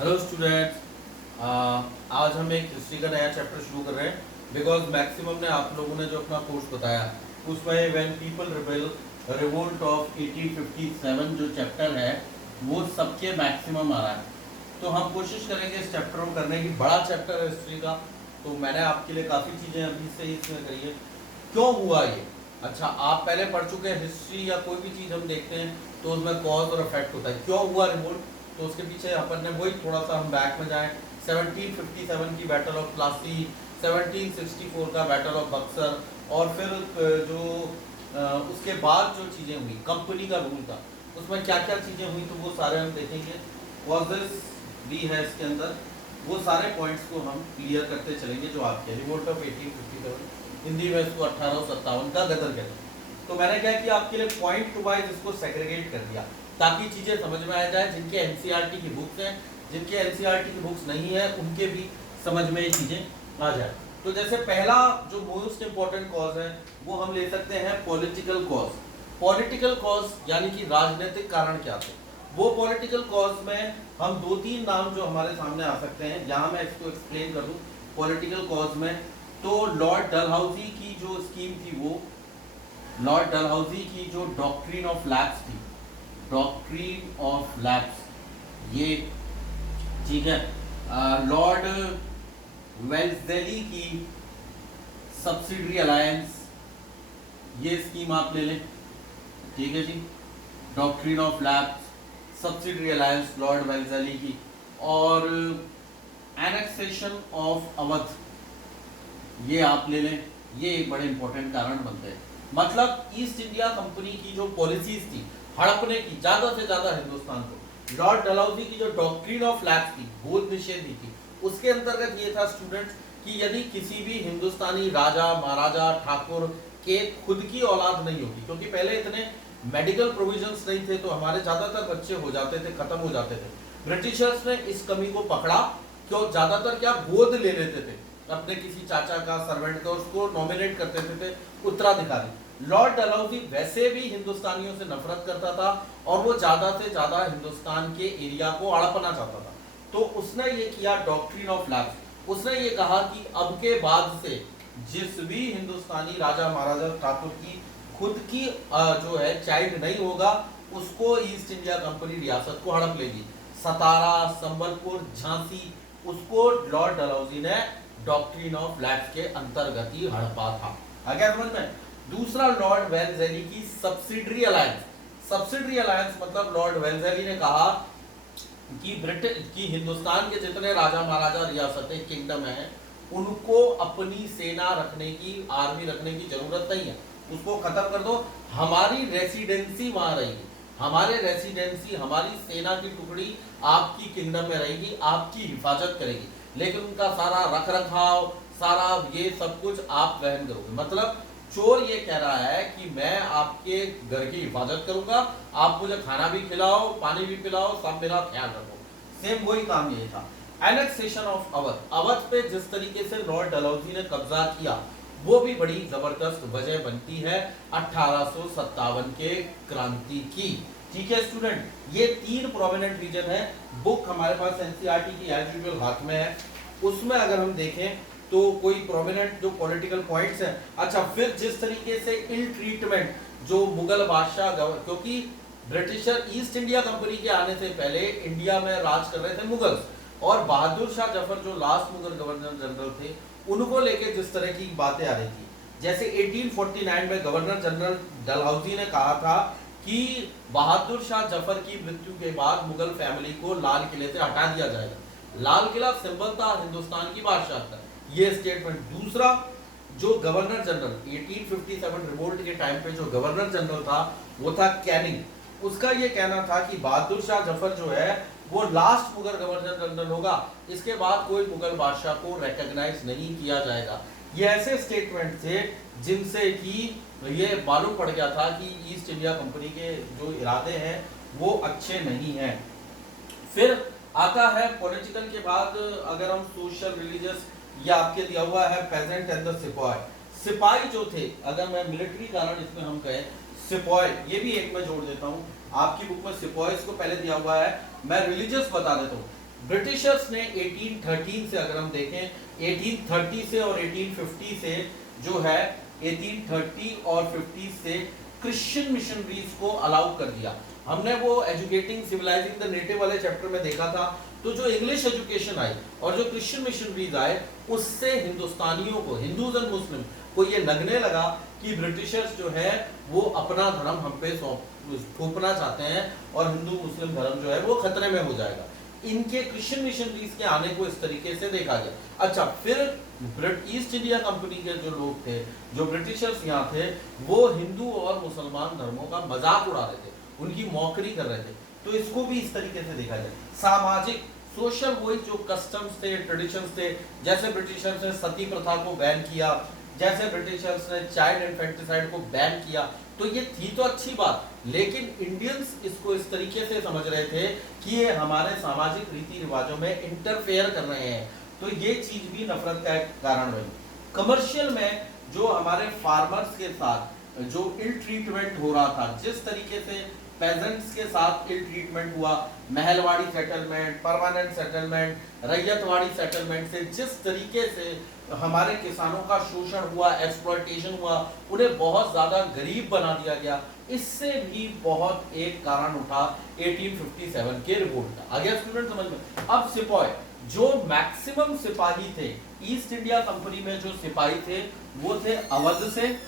Hello students, आज हम एक हिस्ट्री का नया चैप्टर शुरू कर रहे हैं बिकॉज मैक्सिमम ने आप लोगों ने जो अपना कोर्स बताया उसमें when people rebel revolt of 1857 जो चैप्टर है वो सबके मैक्सिमम आ रहा है। तो हम कोशिश करेंगे इस चैप्टर को करने की। बड़ा चैप्टर है हिस्ट्री का, तो मैंने आपके लिए काफ़ी चीज़ें अभी से ही इसमें करी है। क्यों हुआ ये? अच्छा, आप पहले पढ़ चुके हैं हिस्ट्री या कोई भी चीज़ हम देखते हैं तो उसमें कॉज और इफेक्ट होता है। क्यों हुआ रिवोल्ट? तो उसके पीछे अपन ने वही थोड़ा सा हम बैक में जाएं। 1757 की बैटल ऑफ प्लासी, 1764 का बैटल ऑफ बक्सर, और फिर जो उसके बाद जो चीज़ें हुई, कंपनी का रूल था, उसमें क्या क्या चीज़ें हुई, तो वो सारे हम देखेंगे। कॉजेस भी है इसके अंदर, वो सारे पॉइंट्स को हम क्लियर करते चलेंगे जो आपके रिवोल्ट ऑफ 1857, हिंदी में इसको 1857 का गदर कहते हैं। तो मैंने क्या किया, आपके लिए पॉइंट वाइज इसको सेग्रीगेट कर दिया ताकि चीज़ें समझ में आ जाए। जिनके एनसीईआरटी की बुक्स हैं, जिनके एनसीईआरटी की बुक्स नहीं है, उनके भी समझ में ये चीज़ें आ जाए। तो जैसे पहला जो मोस्ट इंपॉर्टेंट कॉज है वो हम ले सकते हैं पॉलिटिकल कॉज। पॉलिटिकल कॉज यानी कि राजनीतिक कारण क्या थे। वो पॉलिटिकल कॉज में हम दो तीन नाम जो हमारे सामने आ सकते हैं, यहाँ मैं इसको एक्सप्लेन कर दूँ। पॉलिटिकल कॉज में तो लॉर्ड डलहौजी की जो स्कीम थी, वो लॉर्ड डलहौजी की जो डॉक्ट्रिन ऑफ लैप्स थी, डॉक्ट्रिन ऑफ लैप्स, ये ठीक है। लॉर्ड वेल्लेसली की सब्सिडरी अलायंस, ये स्कीम आप ले लें, ठीक है जी। Doctrine of lapse, subsidiary alliance Lord Wellesley की, और एनेक्सेशन ऑफ अवध, ये आप ले लें। ये एक बड़े इंपॉर्टेंट कारण बनते हैं। मतलब ईस्ट इंडिया कंपनी की जो पॉलिसीज थी हड़पने की ज्यादा से ज्यादा हिंदुस्तान को, लॉर्ड डलहौजी की जो डॉक्ट्रिन ऑफ लैप्स थी, गोद निषेध थी, उसके अंतर्गत ये था स्टूडेंट्स कि यदि किसी भी हिंदुस्तानी राजा महाराजा ठाकुर के खुद की औलाद नहीं होगी, क्योंकि पहले इतने मेडिकल प्रोविजंस नहीं थे, तो हमारे ज्यादातर बच्चे हो जाते थे, खत्म हो जाते थे। ब्रिटिशर्स ने इस कमी को पकड़ा, क्यों ज्यादातर क्या गोद ले लेते थे अपने किसी चाचा का, सर्वेंट का, उसको नॉमिनेट कर देते थे उत्तराधिकारी। लॉर्ड डलहौजी वैसे भी हिंदुस्तानियों से नफरत करता था और वो ज्यादा से ज्यादा हिंदुस्तान के एरिया को हड़पना चाहता था। तो उसने ये किया डॉक्ट्रिन ऑफ लैप्स। उसने ये कहा कि अब के बाद से जिस भी हिंदुस्तानी राजा महाराजा ठाकुर की खुद की जो है चाइल्ड नहीं होगा, उसको ईस्ट इंडिया कंपनी रियासत को हड़प लेगी। सतारा, संबलपुर, झांसी, उसको लॉर्ड डलहौजी ने डॉक्ट्रिन ऑफ लैप्स के अंतर्गत ही हड़पा था। आ गया समझ में? दूसरा, लॉर्ड वेल्लेसली की सब्सिडरी अलायंस। सब्सिडरी अलायंस मतलब लॉर्ड वेल्लेसली ने कहा कि ब्रिटिश की हिंदुस्तान के जितने राजा महाराजा रियासतें किंगडम हैं, उनको अपनी सेना रखने की, आर्मी रखने की जरूरत नहीं है, उसको खत्म कर दो। हमारी रेसिडेंसी वहां रहेगी, हमारे रेसिडेंसी, हमारी सेना की टुकड़ी आपकी किंगडम में रहेगी, आपकी हिफाजत करेगी, लेकिन उनका सारा रख रखाव, सारा ये सब कुछ आप वहन करोगे। मतलब चोर ये कह रहा है कि मैं आपके घर की हिफाजत करूंगा, आप मुझे खाना भी खिलाओ, पानी भी पिलाओ, सब मेरा ख्याल रखो। सेम वही काम यही था। एनेक्सेशन ऑफ अवध, अवध पे जिस तरीके से लॉर्ड डलहौजी ने कब्जा किया, वो भी बड़ी जबरदस्त वजह बनती है 1857 के क्रांति की। ठीक है स्टूडेंट, ये तीन प्रोमिनेंट रीजन है। बुक हमारे पास एनसीईआरटी की एज यूजुअल हाथ में है, उसमें अगर हम देखें तो कोई प्रोमिनेंट जो पॉलिटिकल पॉइंट्स हैं। अच्छा, फिर जिस तरीके से इल ट्रीटमेंट जो मुगल बादशाह, क्योंकि ब्रिटिशर ईस्ट इंडिया कंपनी के आने से पहले इंडिया में राज कर रहे थे मुगल्स, और बहादुर शाह जफर जो लास्ट मुगल गवर्नर जनरल थे, उनको लेके जिस तरह की बातें आ रही थी, जैसे 1849 में गवर्नर जनरल डलहौजी ने कहा था कि बहादुर शाह जफर की मृत्यु के बाद मुगल फैमिली को लाल किले से हटा दिया जाएगा। लाल किला सिंबल था हिंदुस्तान की बादशाह का, ये स्टेटमेंट। दूसरा, जो गवर्नर जनरल 1857 रिवोल्ट के टाइम पे जो गवर्नर जनरल था वो था कैनिंग। उसका ये कहना था कि बहादुर शाह जफर जो है वो लास्ट मुगल गवर्नर जनरल होगा, इसके बाद कोई मुगल बादशाह को रिकॉग्नाइज नहीं किया जाएगा। ये ऐसे स्टेटमेंट थे जिनसे कि ये मालूम पड़ गया था कि ईस्ट इंडिया कंपनी के जो इरादे हैं वो अच्छे नहीं हैं। फिर आता है पॉलिटिकल के बाद, अगर हम सोशल रिलीजियस, ये आपके दिया हुआ है पेजेंट एंड द सिपाही। सिपाही जो थे, अगर मैं मिलिट्री कारण इसमें हम कहें, सिपाही, ये भी एक मैं जोड़ देता हूँ, आपकी बुक में सिपाहीज को पहले दिया हुआ है, मैं रिलीजियस बता देता हूँ। ब्रिटिशर्स ने 1813 से, अगर हम देखें 1830 से और 1850 से जो है 1830 और 50 से क्रिश्चियन मिशनरीज को अलाउ कर दिया। हमने वो एजुकेटिंग सिविलाइजिंग द नेटिव वाले चैप्टर में देखा था। तो जो इंग्लिश एजुकेशन आई और जो क्रिश्चियन मिशनरीज आए, उससे हिंदुस्तानियों को, हिंदूज एंड मुस्लिम को ये लगने लगा कि ब्रिटिशर्स जो है वो अपना धर्म हम पे थोपना चाहते हैं और हिंदू मुस्लिम धर्म जो है वो खतरे में हो जाएगा। इनके क्रिश्चियन मिशनरीज के आने को इस तरीके से देखा गया। अच्छा, फिर ईस्ट इंडिया कंपनी के जो लोग थे, जो ब्रिटिशर्स यहाँ थे, वो हिंदू और मुसलमान धर्मों का मजाक उड़ा रहे थे, उनकी मौकरी कर रहे थे। तो इसको भी इस तरीके से देखा जाए। सामाजिक सोशल वही जो कस्टम्स थे, ट्रेडिशंस थे, जैसे ब्रिटिशर्स ने सती प्रथा को बैन किया, जैसे ब्रिटिशर्स ने चाइल्ड इन्फेंटिसाइड को बैन किया, तो ये थी तो अच्छी बात, लेकिन इंडियंस इसको इस तरीके से समझ रहे थे कि ये हमारे सामाजिक रीति रिवाजों में इंटरफेयर कर रहे हैं। तो ये चीज भी नफरत का एक कारण बनी। कमर्शियल में जो हमारे फार्मर्स के साथ जो इल ट्रीटमेंट हो रहा था, जिस तरीके से पेजेंट्स के साथ इल ट्रीटमेंट हुआ, Mahalwari settlement, permanent settlement, ryotwari settlement से जिस तरीके से हमारे किसानों का शोषण हुआ, एक्सप्लॉयटेशन हुआ, उन्हें बहुत ज्यादा गरीब बना दिया गया, इससे भी बहुत एक कारण उठा 1857 के रिवोल्ट का। आ गया स्टूडेंट समझ में? अब सिपाही, जो मैक्सिमम सिपाही थे ईस्ट इंडिया कंपनी में, जो सिपाही थे वो थे अवध से,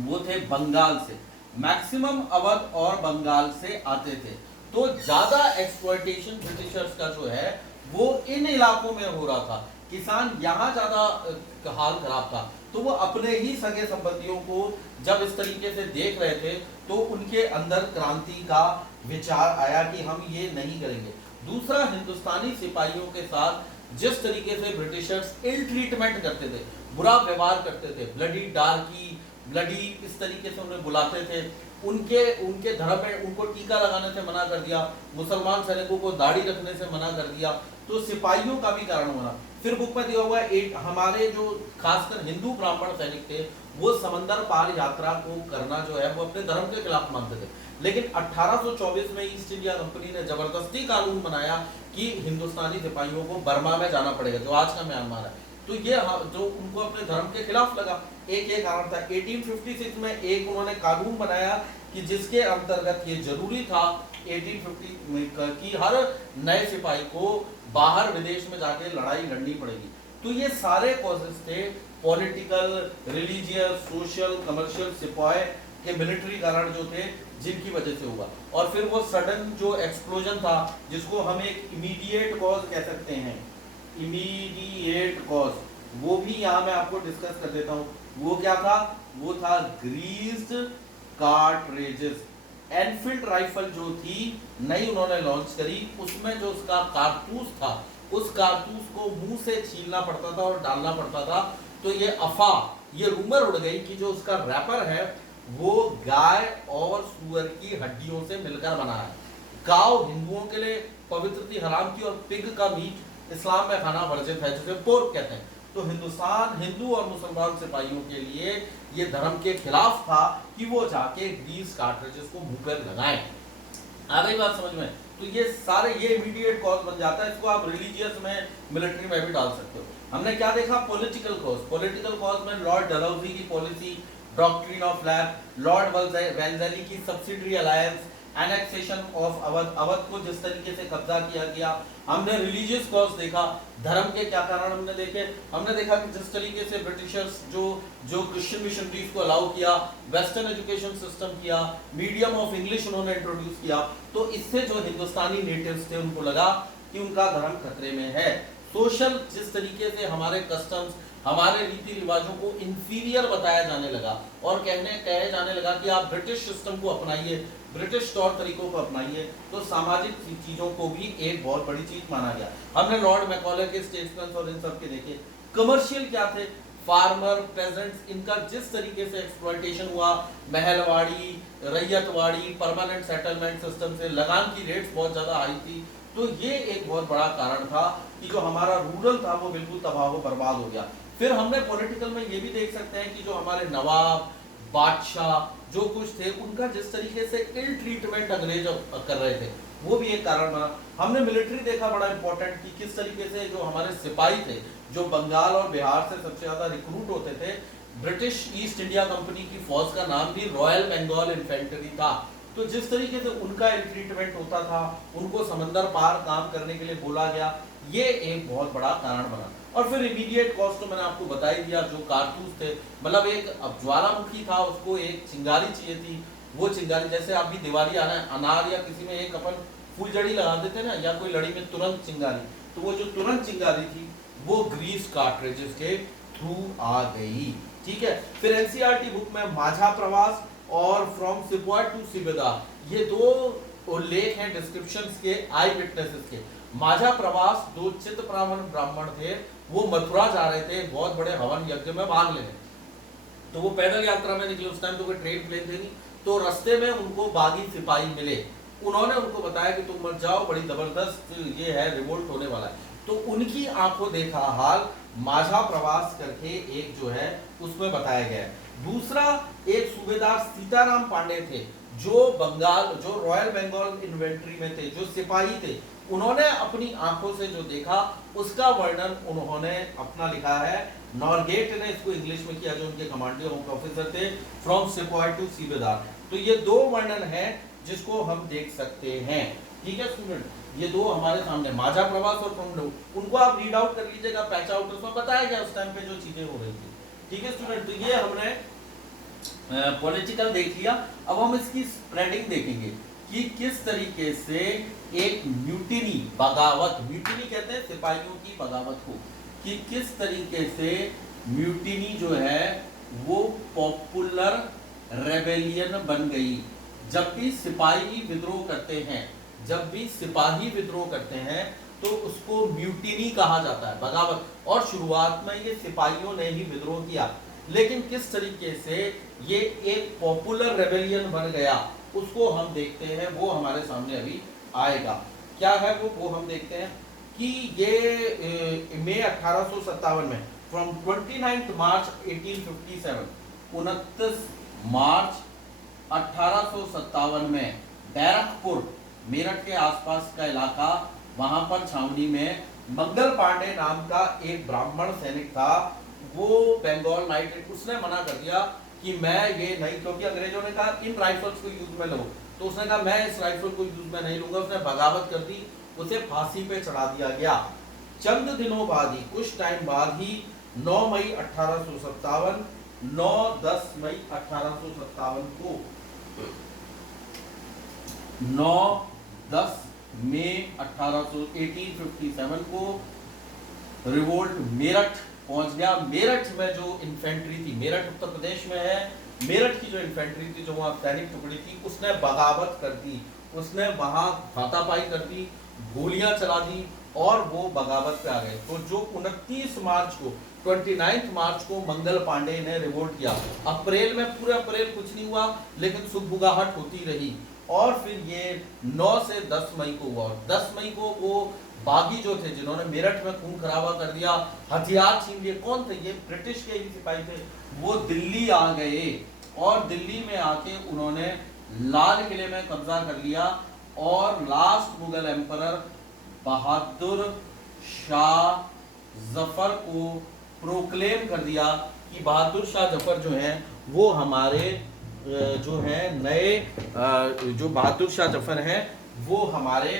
वो थे बंगाल से, मैक्सिमम अवध और बंगाल से आते थे। तो ज्यादा एक्सप्लॉयटेशन ब्रिटिशर्स का जो है वो इन इलाकों में हो रहा था। किसान यहाँ ज्यादा हाल खराब था, तो वो अपने ही सगे संबंधियों को जब इस तरीके से देख रहे थे तो उनके अंदर क्रांति का विचार आया कि हम ये नहीं करेंगे। दूसरा, हिंदुस्तानी सिपाहियों के साथ जिस तरीके से ब्रिटिशर्स इल ट्रीटमेंट करते थे, बुरा व्यवहार करते थे, ब्लडी डार्की, ब्लडी, इस तरीके से उन्हें बुलाते थे, उनके धर्म में उनको टीका लगाने से मना कर दिया, मुसलमान सैनिकों को दाढ़ी रखने से मना कर दिया, तो सिपाहियों का भी कारण बना। फिर बुक में दिया हुआ है एक, हमारे जो खासकर हिंदू ब्राह्मण सैनिक थे वो समंदर पार यात्रा को करना जो है वो अपने धर्म के खिलाफ मानते थे, लेकिन 1824 में ईस्ट इंडिया कंपनी ने जबरदस्ती कानून बनाया कि हिंदुस्तानी सिपाहियों को बर्मा में जाना पड़ेगा, जो आज का म्यांमार है। तो ये जो उनको अपने धर्म के खिलाफ लगा, एक ये कारण था। 1856 में एक उन्होंने कानून बनाया कि जिसके अंतर्गत ये जरूरी था 1850 में कि हर नए सिपाही को बाहर विदेश में जाके लड़ाई लड़नी पड़ेगी। तो ये सारे कॉजेस थे, पॉलिटिकल, रिलीजियस, सोशल, कमर्शियल, सिपाही के मिलिट्री कारण जो थे, जिनकी वजह से हुआ। और फिर वो सडन जो एक्सप्लोजन था, जिसको हम एक इमीडिएट कॉज कह सकते हैं, इमीडिएट कॉज, वो भी यहाँ मैं आपको डिस्कस कर देता हूँ। वो क्या था? वो था ग्रीस्ड कार्ट्रिजेस। एनफील्ड राइफल जो थी नई उन्होंने लॉन्च करी, उसमें जो उसका कारतूस था, उस कारतूस को मुंह से छीलना पड़ता था और डालना पड़ता था। तो ये अफवाह, ये रूमर उड़ गई कि जो उसका रैपर है वो गाय और सूअर की हड्डियों से मिलकर बना है। काव हिंदुओं के लिए पवित्र थी, हराम की, और पिग का मीट इस्लाम में खाना वर्जित है, जिसे पोर्क कहते हैं। तो हिंदू और मुसलमान सिपाहियों के लिए ये धर्म के खिलाफ था कि वो जाके ग्रीस कार्ट्रिजेस को मुंह पर लगाएं। आ गई बात समझ में? तो ये सारे ये इमीडिएट कॉज बन जाता है। इसको आप रिलीजियस में, मिलिट्री में भी डाल सकते हो। हमने क्या देखा? Political cause. पॉलिटिकल कॉज में लॉर्ड डलहौजी की policy, doctrine of lapse, Lord Wellesley की subsidiary alliance, annexation of Awadh, Awadh को जिस तरीके से कब्जा किया गया। हमने रिलीजियस कॉज देखा, धर्म के क्या कारण हमने देखे। हमने देखा कि जिस तरीके से ब्रिटिशर्स जो क्रिश्चियन मिशनरीज को अलाउ किया, वेस्टर्न एजुकेशन सिस्टम किया, मीडियम ऑफ इंग्लिश उन्होंने इंट्रोड्यूस किया, तो इससे जो हिंदुस्तानी नेटिव्स थे उनको लगा कि उनका धर्म खतरे में है। सोशल, जिस तरीके से हमारे कस्टम्स, हमारे रीति रिवाजों को इंफीरियर बताया जाने लगा और कहे जाने लगा कि आप ब्रिटिश सिस्टम को अपनाइए, ब्रिटिश तौर तरीकों को अपनाइए, तो सामाजिक चीजों को भी एक बहुत बड़ी चीज माना गया। हमने लॉर्ड मैकॉले के स्टेट्समैन और इन सब के देखे। कमर्शियल क्या थे? फार्मर, पेजेंट्स, इनका जिस तरीके से एक्सप्लॉयटेशन हुआ, Mahalwari, ryotwari, permanent settlement system से लगान की रेट्स बहुत ज्यादा हाई थी। तो ये एक बहुत बड़ा कारण था कि जो हमारा रूरल था वो बिल्कुल तबाह बर्बाद हो गया। फिर हमने पॉलिटिकल में ये भी देख सकते हैं कि जो हमारे नवाब, बादशाह जो कुछ थे, उनका जिस तरीके से इल ट्रीटमेंट अंग्रेज कर रहे थे, वो भी एक कारण बना। हमने मिलिट्री देखा बड़ा इंपॉर्टेंट कि किस तरीके से जो हमारे सिपाही थे, जो बंगाल और बिहार से सबसे ज्यादा रिक्रूट होते थे, ब्रिटिश ईस्ट इंडिया कंपनी की फौज का नाम भी रॉयल बंगाल इन्फेंट्री था। तो जिस तरीके से उनका ट्रीटमेंट होता था, उनको समंदर पार काम करने के लिए बोला गया, ये एक बहुत बड़ा कारण बना। और फिर इमीडिएट कॉस्ट तो मैंने आपको बता ही दिया, जो कारतूस थे, मतलब एक अब ज्वालामुखी था, उसको एक चिंगारी चाहिए थी। वो चिंगारी, जैसे आप भी दिवाली आ रहा है, अनार या किसी में एक अपन फूलझड़ी लगा देते ना, या कोई लड़ी में तुरंत चिंगारी, तो वो जो तुरंत चिंगारी थी वो ग्रीस कार्ट्रिजेस के थ्रू आ गई। ठीक है। फिर एनसीईआरटी बुक में माझा प्रवास और फ्रॉम सिपवाड टू सिबेदार, ये दो उल्लेख हैं डिस्क्रिप्शंस के, आई विटनेसेस के। माझा प्रवास, दो चित्तब्राह्मण ब्राह्मण थे, वो मथुरा जा रहे थे बहुत बड़े हवन यज्ञ में भाग लेने, तो वो पैदल यात्रा में निकले। उस टाइम तो कोई ट्रेन प्लेन थे नहीं, तो रास्ते में उनको बागी सिपाही मिले। उन्होंने उनको बताया कि तुम मत जाओ, बड़ी जबरदस्त ये है, रिवोल्ट होने वाला है। तो उनकी आंखों देखा हाल माझा प्रवास करके एक जो है उसमें बताया गया है। दूसरा, एक सूबेदार सीताराम पांडे थे, जो बंगाल, जो रॉयल बंगाल इन्फेंट्री में थे, जो सिपाही थे, उन्होंने अपनी आंखों से जो देखा उसका वर्णन उन्होंने अपना लिखा है। नॉरगेट ने इसको इंग्लिश में किया, जो उनके कमांडिंग ऑफिसर थे, फ्रॉम सिपवाड टू सीबेदार। तो ये दो वर्णन है जिसको हम देख सकते हैं। ठीक है स्टूडेंट, ये दो हमारे सामने, माझा प्रवास और फ्रॉम, उनको आप रीड आउट कर लीजिएगा, पैच आउट, उसमें बताया गया उस टाइम पे जो चीजें हो रही थी। ठीक है स्टूडेंट, तो ये हमने पॉलिटिकल देख लिया। अब हम इसकी स्प्रेडिंग देखेंगे कि किस तरीके से एक म्यूटिनी, बगावत, म्यूटिनी कहते हैं सिपाहियों की बगावत को, कि किस तरीके से म्यूटिनी जो है वो पॉपुलर रेबेलियन बन गई। जब भी सिपाही विद्रोह करते हैं, जब भी सिपाही विद्रोह करते हैं तो उसको म्यूटिनी कहा जाता है, बगावत। और शुरुआत में ये सिपाहियों ने ही विद्रोह किया, लेकिन किस तरीके से ये एक पॉपुलर रेबेलियन बन गया उसको हम देखते हैं, वो हमारे सामने अभी आएगा। क्या है वो हम देखते हैं कि ये मई 1857 में, फ्रॉम 29 मार्च 1857, 29 मार्च 1857 में बैरकपुर, मेरठ के आसपास का इलाका, वहां पर छावनी में मंगल पांडे नाम का एक ब्राह्मण सैनिक था। वो बंगाल नाइट, उसने मना कर दिया कि मैं ये नहीं, क्योंकि अंग्रेजों ने कहा इन राइफल्स को यूज में लो, तो उसने कहा मैं इस राइफल को यूज में नहीं लूंगा। उसने बगावत कर दी, उसे फांसी पे चढ़ा दिया गया। चंद दिनों बाद ही, कुछ टाइम बाद ही, 9 मई 1857, 9-10 मई 1857 को, 9-10 मई 1857 को रिवोल्ट मेरठ पहुंच गया। मेरठ में जो इन्फेंट्री थी, मेरठ उत्तर प्रदेश में है, मेरठ की जो इन्फेंट्री थी, जो वहां सैनिक टुकड़ी थी, उसने बगावत कर दी, उसने वहां हाथापाई कर दी, गोलियां चला दी और वो बगावत पे आ गए। तो जो 29 मार्च को, 29 मार्च को मंगल पांडे ने रिवोल्ट किया। अप्रैल में, पूरे अप्रैल कुछ नहीं हुआ, लेकिन सुगबुगाहट होती रही। और फिर ये 9 से 10 मई को हुआ। 10 मई को वो बागी जो थे, जिन्होंने मेरठ में खून खराबा कर दिया, हथियार छीन लिए, कौन थे? ये ब्रिटिश के ही सिपाही थे। वो दिल्ली आ गए और दिल्ली में आके उन्होंने लाल किले में कब्जा कर लिया और लास्ट मुगल एम्परर बहादुर शाह जफर को प्रोक्लेम कर दिया कि बहादुर शाह जफर जो हैं वो हमारे जो है नए, जो बहादुर शाह जफर हैं वो हमारे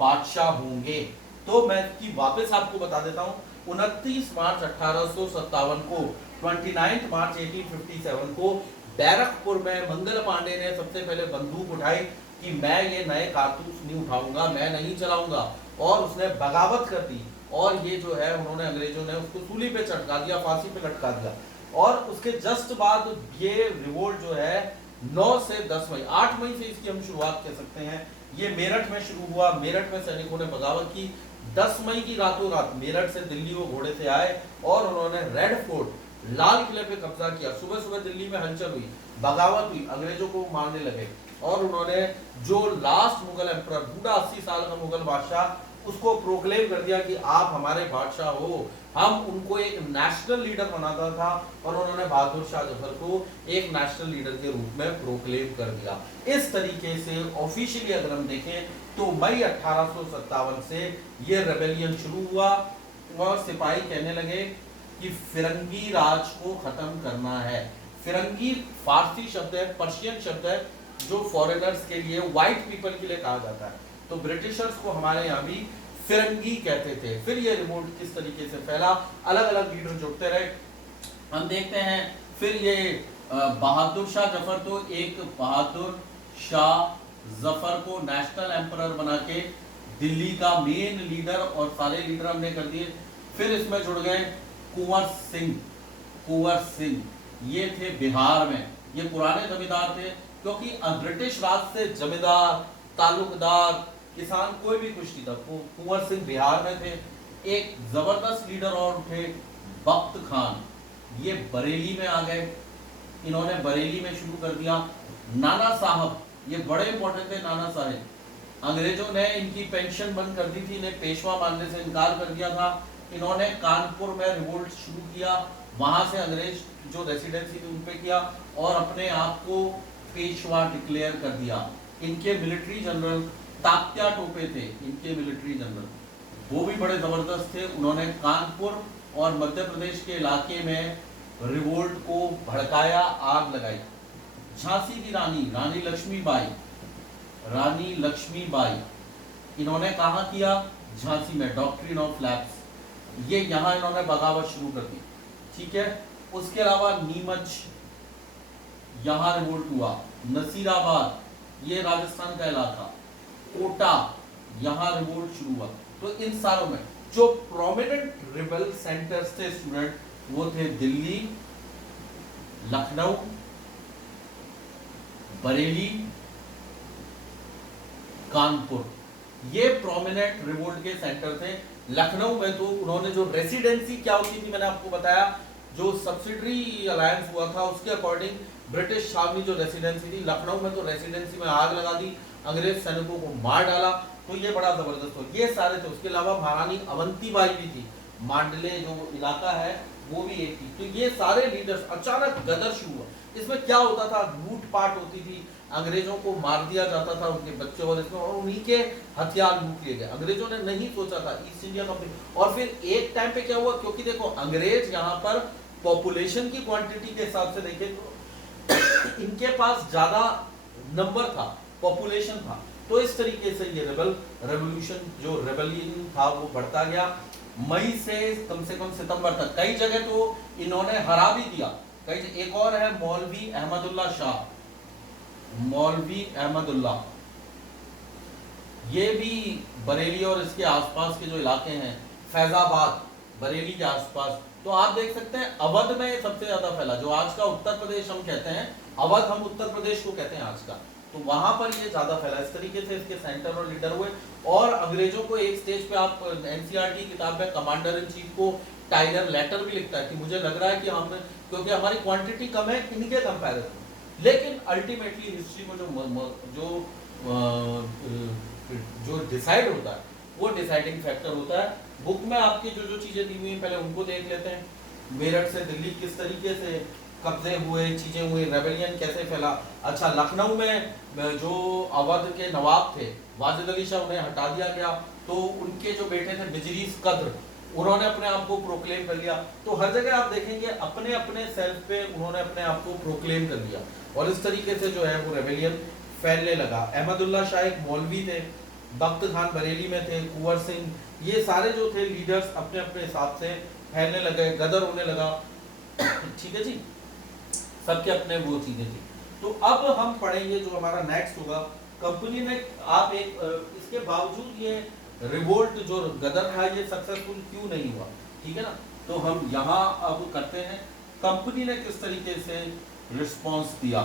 बादशाह होंगे। तो मैं इसकी वापस आपको बता देता हूँ। 29 मार्च 1857 को, 29 मार्च 1857 को बैरकपुर में मंगल पांडे ने सबसे पहले बंदूक उठाई कि मैं ये नए कारतूस नहीं उठाऊंगा, मैं नहीं चलाऊंगा, और उसने बगावत कर दी। और ये जो है उन्होंने, अंग्रेजों ने उसको सूली पे चटका दिया, फांसी पे लटका दिया। और उसके जस्ट बाद ये रिवोल्ट जो है 9 से 10 मई, 8 मई से इसकी हम शुरुआत कह सकते हैं, ये मेरठ में शुरू हुआ। मेरठ में सैनिकों ने बगावत की। 10 मई की रातों रात मेरठ से दिल्ली वो घोड़े से आए और उन्होंने रेड फोर्ट, लाल किले पे कब्जा किया। सुबह सुबह दिल्ली में हलचल हुई, बगावत हुई, अंग्रेजों को मारने लगे। और उन्होंने जो लास्ट मुगल एम्परर, बूढ़ा 80 साल का मुगल बादशाह, उसको प्रोक्लेम कर दिया कि आप हमारे बादशाह हो। हम उनको एक नेशनल लीडर बनाता था और उन्होंने बहादुर शाह जफर को एक नेशनल लीडर के रूप में प्रोक्लेम कर दिया। इस तरीके से ऑफिशियली अगर हम देखें तो मई 1857 से ये रेबेलियन शुरू हुआ और सिपाही कहने लगे कि फिरंगी राज को खत्म करना है। फिरंगी फारसी शब्द है, पर्शियन शब्द है, जो फॉरेनर्स के लिए, व्हाइट पीपल के लिए कहा जाता है। तो ब्रिटिशर्स को हमारे यहाँ भी फिरंगी कहते थे। फिर ये रिवोल्ट किस तरीके से फैला, अलग अलग लीडर जुड़ते रहे, हम देखते हैं। फिर ये बहादुर शाह जफर, तो एक बहादुर शाह जफर को नेशनल एम्परर बना के दिल्ली का मेन लीडर और सारे लीडर हमने कर दिए। फिर इसमें जुड़ गए कुंवर सिंह। कुंवर सिंह ये थे बिहार में, ये पुराने जमींदार थे, क्योंकि ब्रिटिश राज से जमींदार, तालुकदार, किसान कोई भी कुछ नहीं था। कुंवर सिंह बिहार में थे। एक जबरदस्त लीडर और थे बख्त खान, ये बरेली में आ गए, इन्होंने बरेली में शुरू कर दिया। नाना साहब, ये बड़े इंपॉर्टेंट थे नाना साहब, अंग्रेजों ने इनकी पेंशन बंद कर दी थी, इन्हें पेशवा मानने से इनकार कर दिया था। इन्होंने कानपुर में रिवोल्ट शुरू किया, वहां से अंग्रेज जो रेसिडेंसी थी उन पे किया और अपने आप को पेशवा डिक्लेयर कर दिया। इनके मिलिट्री जनरल तात्या टोपे थे, इनके मिलिट्री जनरल, वो भी बड़े जबरदस्त थे। उन्होंने कानपुर और मध्य प्रदेश के इलाके में रिवोल्ट को भड़काया, आग लगाई। झांसी की रानी, रानी लक्ष्मीबाई, रानी लक्ष्मीबाई, इन्होंने कहा किया झांसी में, डॉक्ट्रिन ऑफ लैप्स, ये यहाँ इन्होंने बगावत शुरू कर दी, ठीक है। उसके अलावा नीमच, यहाँ रिवोल्ट हुआ। नसीराबाद, ये राजस्थान का इलाका, कोटा, यहाँ रिवोल्ट शुरू हुआ। तो इन सारों में जो प्रोमिनेंट रिबेल सेंटर्स थे स्टूडेंट, वो थे दिल्ली, लखनऊ, बरेली, कानपुर, ये प्रोमिनेंट रिवोल्ट के सेंटर थे। लखनऊ में तो उन्होंने जो रेसिडेंसी क्या होती थी, मैंने आपको बताया, जो सब्सिडरी अलायंस हुआ था उसके अकॉर्डिंग ब्रिटिश छावनी जो रेसिडेंसी थी, लखनऊ में तो रेसिडेंसी में आग लगा दी, अंग्रेज सैनिकों को मार डाला। तो ये बड़ा जबरदस्त हो, ये सारे थे। उसके अलावा महारानी अवंतीबाई भी थी, मांडले जो इलाका है वो भी एक थी। तो ये सारे लीडर्स, अचानक गदर शुरू हुआ। इसमें क्या होता था, लूटपाट होती थी, अंग्रेजों को मार दिया जाता था, उनके बच्चे और इसमें, और उन्हीं के हथियार लूट लिए गए। अंग्रेजों ने नहीं सोचा था, ईस्ट इंडिया कंपनी। और फिर एक टाइम पे क्या हुआ, क्योंकि देखो अंग्रेज यहाँ पर पॉपुलेशन की क्वांटिटी के हिसाब से देखें तो इनके पास ज्यादा नंबर था, पॉपुलेशन था। तो इस तरीके से ये रेवोल्यूशन जो रेबेलियन था वो बढ़ता गया। मई से कम सितंबर तक कई जगह तो इन्होंने हरा भी दिया। कई, एक और है मौलवी अहमदुल्ला शाह, मौलवी अहमदुल्ला, ये भी बरेली और इसके आसपास के जो इलाके हैं, फैजाबाद, बरेली के आसपास, तो आप देख सकते हैं अवध में सबसे ज्यादा फैला। जो आज का उत्तर प्रदेश हम कहते हैं, अवध हम उत्तर प्रदेश को कहते हैं आज का, तो वहां पर ये ज्यादा फैला। इस तरीके से इसके सेंटर और लीडर हुए। और अंग्रेजों को एक स्टेज पे, आप एनसीईआरटी किताब में कमांडर इन चीफ को टाइलर लेटर भी लिखता है कि मुझे लग रहा है कि हम, क्योंकि हमारी क्वांटिटी कम है इनके कंपैरिजन में, लेकिन अल्टीमेटली हिस्ट्री को जो डिसाइड होता है वो डिसाइडिंग फैक्टर होता है। बुक में आपकी जो जो चीजें दी हुई हैं पहले उनको देख लेते हैं। मेरठ से दिल्ली किस तरीके से कब्जे हुए, चीजें हुई, रेबेलियन कैसे फैला। अच्छा, लखनऊ में जो अवध के नवाब थे वाजिद अली शाह, उन्हें हटा दिया गया, तो उनके जो बेटे थे बिजरीस कद्र, उन्होंने अपने आप को प्रोक्लेम कर लिया। तो हर जगह आप देखेंगे अपने अपने सेल्फ पे उन्होंने अपने आप को प्रोक्लेम कर लिया, और इस तरीके से जो है वो रेबेलियन फैलने लगा। अहमदुल्ला शाह एक मौलवी थे, बख्त खान बरेली में थे, कुंवर सिंह, ये सारे जो थे लीडर्स अपने अपने हिसाब से फैलने लगे, गदर होने लगा। ठीक है जी, सबके अपने वो चीजें थी। तो अब हम पढ़ेंगे जो हमारा नेक्स्ट होगा, कंपनी ने, आप एक इसके बावजूद ये रिवोल्ट जो गदर था ये सक्सेसफुल क्यों नहीं हुआ, ठीक है ना। तो हम यहाँ अब करते हैं कंपनी ने किस तरीके से रिस्पॉन्स दिया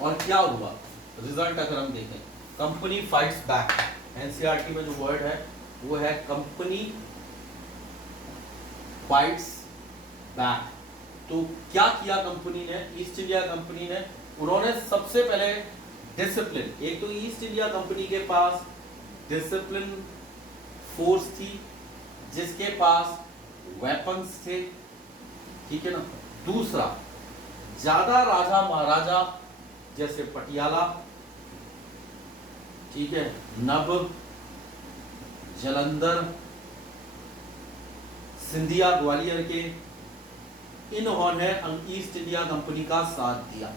और क्या हुआ रिजल्ट। अगर हम देखें, कंपनी फाइट्स बैक, एनसीईआरटी में जो वर्ड है वो है कंपनी फाइट्स बैक। तो क्या किया कंपनी ने, ईस्ट इंडिया कंपनी ने, उन्होंने सबसे पहले डिसिप्लिन, एक तो ईस्ट इंडिया कंपनी के पास डिसिप्लिन फोर्स थी, जिसके पास वेपन्स थे, ठीक है ना। दूसरा, ज्यादा राजा महाराजा जैसे पटियाला, ठीक है, नभ, जालंधर, सिंधिया ग्वालियर के, इन्होंने ईस्ट इंडिया कंपनी का साथ दिया।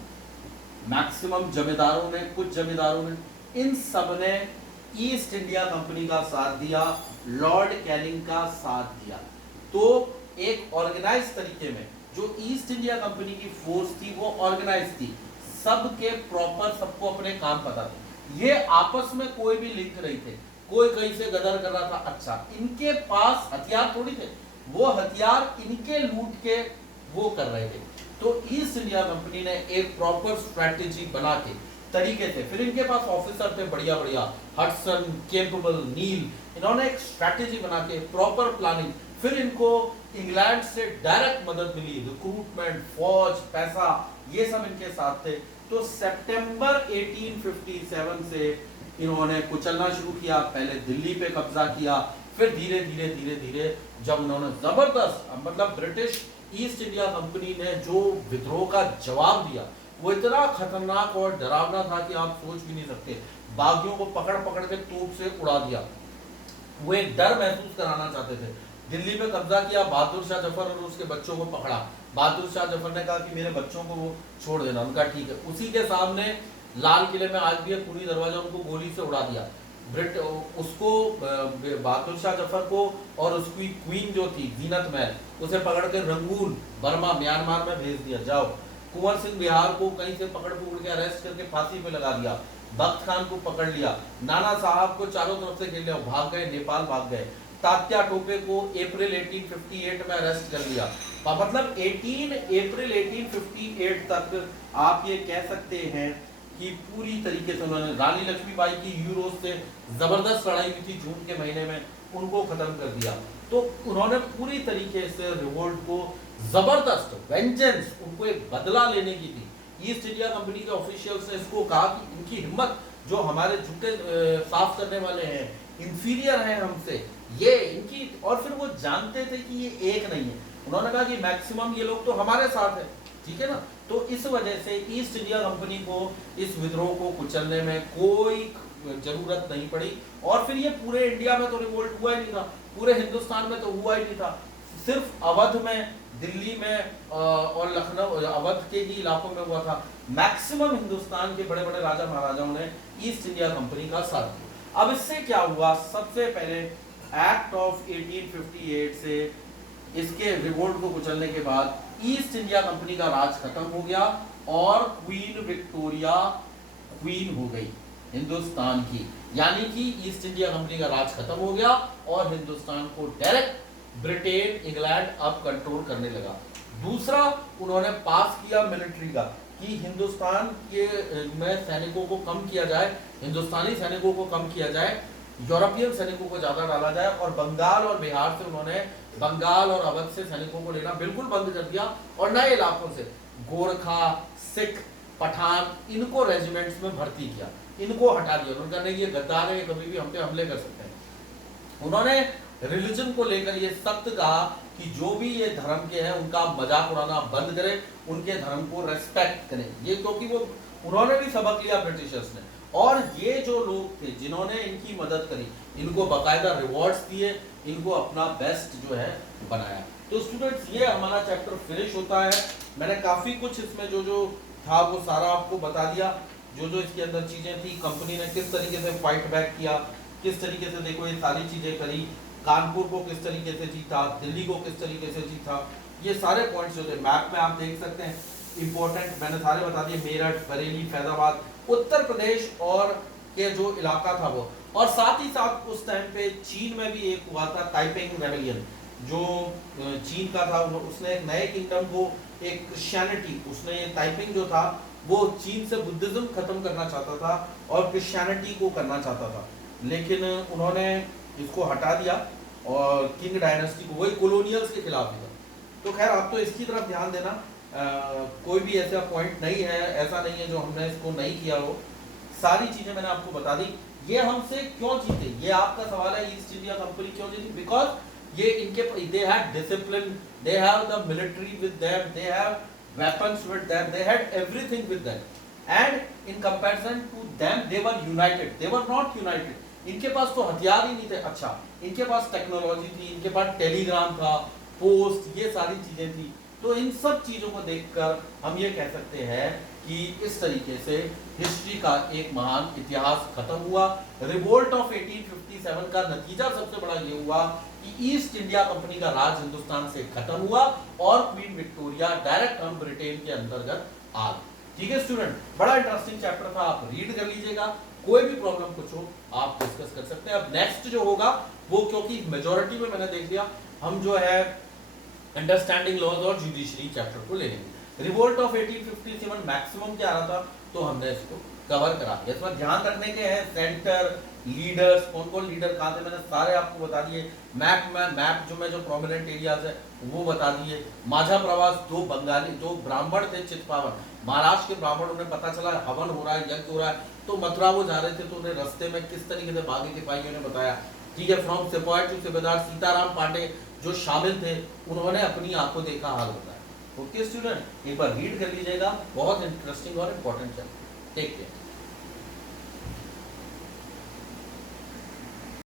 मैक्सिमम जमींदारों ने, कुछ जमींदारों ने, इन सब ने ईस्ट इंडिया कंपनी का साथ दिया, लॉर्ड कैनिंग का साथ दिया। तो एक ऑर्गेनाइज तरीके में जो ईस्ट इंडिया कंपनी की फोर्स थी वो ऑर्गेनाइज थी, सबके प्रॉपर, सबको अपने काम पता थे, ये आपस में कोई भी लिंक नहीं थे, कोई कहीं से गदर कर रहा था। अच्छा, इनके पास हथियार थोड़ी थे, वो हथियार इनके लूट के वो कर रहे थे। तो ईस्ट इंडिया कंपनी ने एक प्रॉपर स्ट्रेटेजी बना के तरीके से, फिर इनके पास ऑफिसर थे बढ़िया बढ़िया, हडसन, कैपेबल, नील, इन्होंने एक स्ट्रेटेजी बना के प्रॉपर प्लानिंग, फिर इनको इंग्लैंड से डायरेक्ट मदद मिली, रिक्रूटमेंट, फौज, पैसा, ये सब इनके साथ थे। तो सितंबर 1857 से इन्होंने कुचलना शुरू किया, पहले दिल्ली पे कब्जा किया, फिर धीरे धीरे धीरे धीरे जब उन्होंने जबरदस्त, मतलब ब्रिटिश ईस्ट इंडिया कंपनी ने जो विद्रोह का जवाब दिया वो इतना खतरनाक और डरावना था कि आप सोच भी नहीं सकते। बागियों को पकड़ पकड़ के तोप से उड़ा दिया, वो एक डर महसूस कराना चाहते थे। दिल्ली पे कब्जा किया, बहादुर शाह जफर और उसके बच्चों को पकड़ा, बहादुर शाह जफर ने कहा कि मेरे बच्चों को वो छोड़ देना, उनका ठीक है। उसी के सामने लाल किले में आज भी पूरी दरवाजा, उनको गोली से उड़ा दिया। उसको बहादुर शाह जफर को और उसकी क्वीन जो थी जीनत महल, उसे पकड़ के रंगून, बर्मा, म्यांमार में भेज दिया, जाओ। कुंवर सिंह बिहार को कहीं से पकड़ के अरेस्ट करके फांसी पे लगा दिया, बख्त खान को पकड़ लिया, नाना साहब को चारों तरफ से घेर लिया, भाग गए, नेपाल भाग गए। तात्या टोपे को अप्रैल 1858 में अरेस्ट कर लिया। मतलब 18 अप्रैल 1858 तक आप ये कह सकते हैं कि पूरी तरीके से उन्होंने, रानी लक्ष्मीबाई की यूरोप से जबरदस्त लड़ाई हुई थी जून के महीने में, उनको खत्म कर दिया। तो उन्होंने पूरी तरीके से रिवोल्ट को जबरदस्त वेंजेंस, उनको एक बदला लेने की थी। ईस्ट इंडिया कंपनी के ऑफिशियल्स ने इसको कहा कि इनकी हिम्मत, जो हमारे जूते साफ करने वाले हैं, इंफीरियर हैं हमसे, ये इनकी, और फिर वो जानते थे कि ये एक नहीं है। उन्होंने कहा कि मैक्सिमम ये लोग तो हमारे साथ है, ठीक है ना। तो इस वजह से ईस्ट इंडिया कंपनी को इस विद्रोह को कुचलने में कोई जरूरत नहीं पड़ी। और फिर ये पूरे इंडिया में तो रिवोल्ट हुआ ही नहीं था, पूरे हिंदुस्तान में तो हुआ ही नहीं था, सिर्फ अवध में, दिल्ली में और लखनऊ, अवध के ही इलाकों में हुआ था। मैक्सिमम हिंदुस्तान के बड़े बड़े राजा महाराजाओं ने ईस्ट इंडिया कंपनी का साथ दिया। अब इससे क्या हुआ, सबसे पहले एक्ट ऑफ 1858 से इसके रिवोल्ट को कुचलने के बाद ईस्ट इंडिया कंपनी का राज खत्म हो गया और क्वीन विक्टोरिया क्वीन हो गई हिंदुस्तान की। यानी कि ईस्ट इंडिया कंपनी का राज खत्म हो गया और हिंदुस्तान को डायरेक्ट ब्रिटेन, इंग्लैंड अब कंट्रोल करने लगा। दूसरा, उन्होंने पास किया मिलिट्री का कि हिंदुस्तान के में सैनिकों को कम किया जाए, हिंदुस्तानी सैनिकों को कम किया जाए, यूरोपियन सैनिकों को ज्यादा डाला जाए। और बंगाल और बिहार से उन्होंने, बंगाल और अवध से सैनिकों को लेना बिल्कुल बंद कर दिया और नए इलाकों से गोरखा, सिख, पठान, इनको रेजिमेंट्स में भर्ती किया, इनको हटा दिया। उन्होंने कहा नहीं, ये गद्दार है, कभी भी हम पे हमले कर सकते हैं। उन्होंने रिलीजन को लेकर ये सख्त कहा कि जो भी ये धर्म के हैं उनका मजाक उड़ाना बंद करें, उनके धर्म को रेस्पेक्ट करें। ये क्योंकि वो, उन्होंने भी सबक लिया ब्रिटिशर्स ने। और ये जो लोग थे जिन्होंने इनकी मदद करी, इनको बाकायदा रिवॉर्ड्स दिए, इनको अपना बेस्ट जो है बनाया। तो स्टूडेंट्स, ये हमारा चैप्टर फिनिश होता है। मैंने काफ़ी कुछ इसमें जो जो था वो सारा आपको बता दिया, जो जो इसके अंदर चीज़ें थी, कंपनी ने किस तरीके से फाइट बैक किया, किस तरीके से देखो ये सारी चीज़ें करी, कानपुर को किस तरीके से जीता, दिल्ली को किस तरीके से जीता, ये सारे पॉइंट्स जो थे मैप में आप देख सकते हैं। इंपॉर्टेंट मैंने सारे बता दिए, मेरठ, बरेली, फैजाबाद, उत्तर प्रदेश और के जो इलाका था वो। और साथ ही साथ उस टाइम पे चीन में भी एक हुआ था ताइपिंग रेबेलियन, जो चीन का था, उसने एक नए किंगडम को, एक क्रिश्चियनिटी, उसने ये ताइपिंग जो था वो चीन से बुद्धिज्म खत्म करना चाहता था और क्रिश्चियनिटी को करना चाहता था, लेकिन उन्होंने इसको हटा दिया और किंग डायनेस्टी को, वही कॉलोनियल्स के खिलाफ ही था। तो खैर आप तो इसकी तरफ ध्यान देना, कोई भी ऐसा पॉइंट नहीं है, ऐसा नहीं है जो हमने इसको नहीं किया हो, सारी चीज़ें मैंने आपको बता दी। ये हमसे क्यों जीते, ये आपका सवाल है। ईस्ट इंडिया कंपनी क्यों जीती? बिकॉज ये इनके they had discipline, they have the military with them, they have weapons with them, they had everything with them, and in comparison to them they were united, they were not united. इनके पास तो हथियार ही नहीं थे। अच्छा, इनके पास technology थी, इनके पास Telegram था, पोस्ट, ये सारी चीजें थी। तो इन सब चीजों को देखकर हम ये कह सकते हैं कि इस तरीके से हिस्ट्री का एक महान इतिहास खत्म हुआ। रिवोल्ट ऑफ 1857 का नतीजा सबसे बड़ा ये हुआ कि ईस्ट इंडिया कंपनी का राज हिंदुस्तान से खत्म हुआ और क्वीन विक्टोरिया डायरेक्ट हम ब्रिटेन के अंतर्गत आ गए। ठीक है स्टूडेंट, बड़ा इंटरेस्टिंग चैप्टर था, आप रीड कर लीजिएगा, कोई भी प्रॉब्लम कुछ हो आप डिस्कस कर सकते हैं। अब नेक्स्ट जो होगा वो, क्योंकि मेजॉरिटी में मैंने देख लिया, हम जो है अंडरस्टैंडिंग लॉज और जुडिशरी चैप्टर को ले लेंगे। रिवोल्ट ऑफ 1857 मैक्सिमम क्या आ रहा था, तो हमने इसको कवर करा दिया। इसमें ध्यान रखने के हैं सेंटर, लीडर्स, कौन कौन लीडर कहाँ थे, मैंने सारे आपको बता दिए। मैप जो प्रोमिनेंट एरियाज है वो बता दिए। माझा प्रवास, दो बंगाली, दो ब्राह्मण थे, चित्पावन, महाराष्ट्र के ब्राह्मण, उन्हें पता चला हवन हो रहा है, यज्ञ हो रहा है, तो मथुरा वो जा रहे थे, तो उन्हें रास्ते में किस तरीके से भागे सिपाहियों ने बताया। ठीक है, फ्रॉम सिपाही टू सूबेदार, सीताराम पांडे जो शामिल थे, उन्होंने अपनी आंखों देखा हाल बताया। ओके स्टूडेंट, एक बार रीड कर लीजिएगा, बहुत इंटरेस्टिंग और इम्पोर्टेंट चैप्टर। Take care.